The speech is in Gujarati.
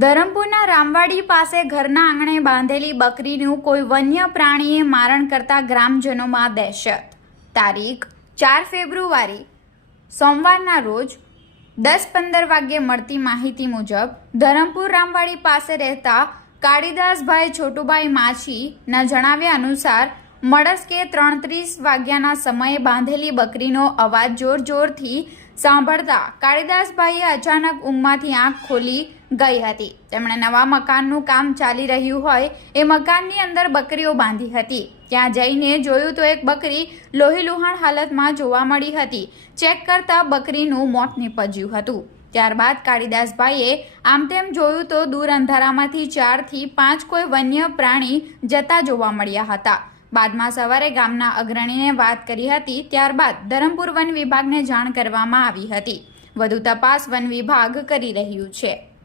ધરમપુરના રામવાડી પાસે ઘરના આંગણે બાંધેલી બકરીનું કોઈ વન્ય પ્રાણીએ મારણ કરતા ગ્રામજનોમાં દહેશત. તારીખ ચાર ફેબ્રુઆરી, સોમવારના રોજ દસ પંદર વાગ્યે મળતી માહિતી મુજબ, ધરમપુર રામવાડી પાસે રહેતા કાળીદાસભાઈ છોટુભાઈ માછીના જણાવ્યા અનુસાર મળસ્કે ત્રણ ત્રીસ વાગ્યાના સમયે બાંધેલી બકરીનો અવાજ જોર જોરથી સાંભળતા કાળીદાસભાઈએ અચાનક ઊંઘમાંથી આંખ ખોલી ગઈ હતી. તેમણે નવા મકાનનું કામ ચાલી રહ્યું હોય એ મકાનની અંદર બકરીઓ બાંધી હતી. ત્યાં જઈને જોયું તો એક બકરી લોહીલુહાણ હાલતમાં જોવા મળી હતી. ચેક કરતા બકરીનું મોત નીપજ્યું હતું. ત્યારબાદ કાળીદાસભાઈએ આમ તેમ જોયું તો દૂર અંધારામાંથી ચારથી પાંચ કોઈ વન્ય પ્રાણી જતા જોવા મળ્યા હતા. બાદમાં સવારે ગામના અગ્રણીને વાત કરી હતી, ત્યારબાદ ધરમપુર વન વિભાગને જાણ કરવામાં આવી હતી. વધુ તપાસ વન વિભાગ કરી રહ્યું છે.